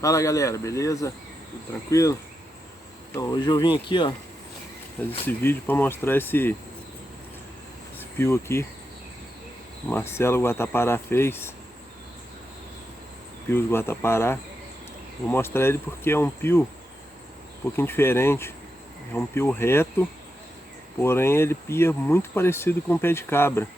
Fala galera, beleza? Tudo tranquilo? Então hoje eu vim aqui, ó, fazer esse vídeo para mostrar esse pio aqui. O Marcelo Guatapará fez. Pios Guatapará. Vou mostrar ele porque é um pio um pouquinho diferente. É um pio reto, porém ele pia muito parecido com o pé de cabra.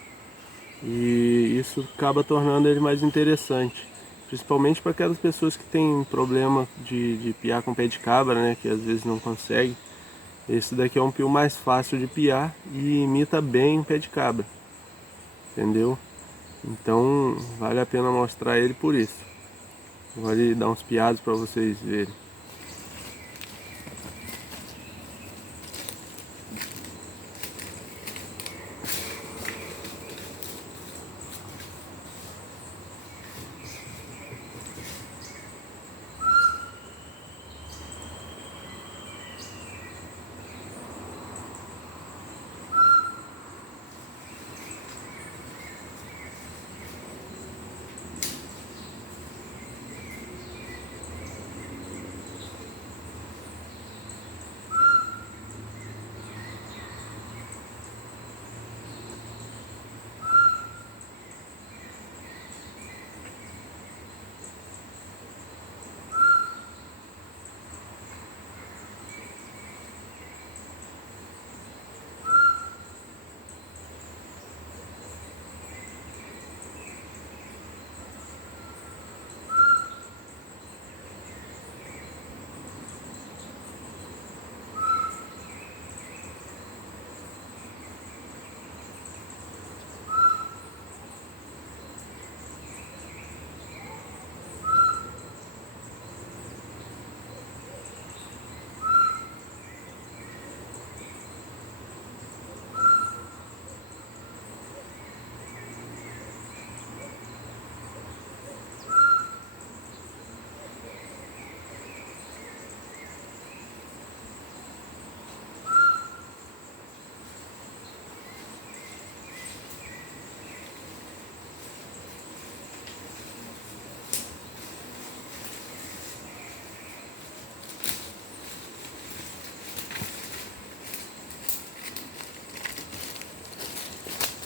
E isso acaba tornando ele mais interessante. Principalmente para aquelas pessoas que têm problema de piar com pé de cabra, né? Que às vezes não consegue. Esse daqui é um pio mais fácil de piar e imita bem o pé de cabra. Entendeu? Então vale a pena mostrar ele por isso. Vou ali dar uns piados para vocês verem.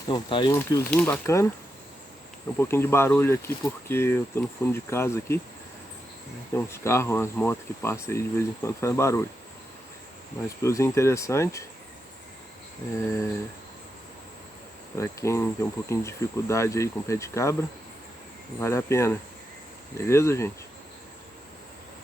Então tá aí um piozinho bacana. Tem um pouquinho de barulho aqui porque eu tô no fundo de casa aqui. Tem uns carros, umas motos que passam aí de vez em quando, faz barulho. Mas piozinho interessante. Para quem tem um pouquinho de dificuldade aí com pé de cabra, vale a pena. Beleza, gente?